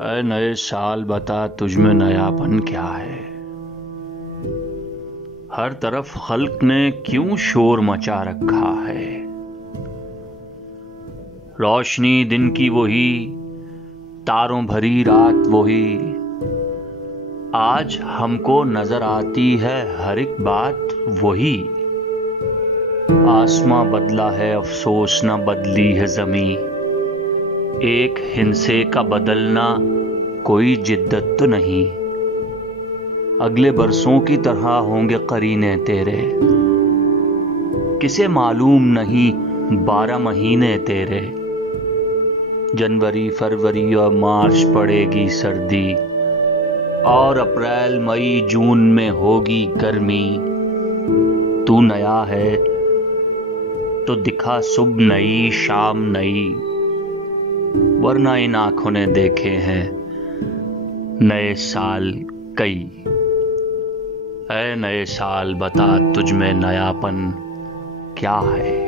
अरे नए साल बता, तुझ में नयापन क्या है। हर तरफ खल्क ने क्यों शोर मचा रखा है। रोशनी दिन की वही, तारों भरी रात वही। आज हमको नजर आती है हर एक बात वही। आसमां बदला है अफसोस न बदली है जमी। एक हिंसे का बदलना कोई जिद्दत तो नहीं। अगले बरसों की तरह होंगे करीने तेरे। किसे मालूम नहीं 12 महीने तेरे। जनवरी फरवरी और मार्च पड़ेगी सर्दी, और अप्रैल मई जून में होगी गर्मी। तू नया है तो दिखा सुबह नई शाम नई, वरना इन आंखों ने देखे हैं नए साल कई। ऐ नए साल बता, तुझ में नयापन क्या है।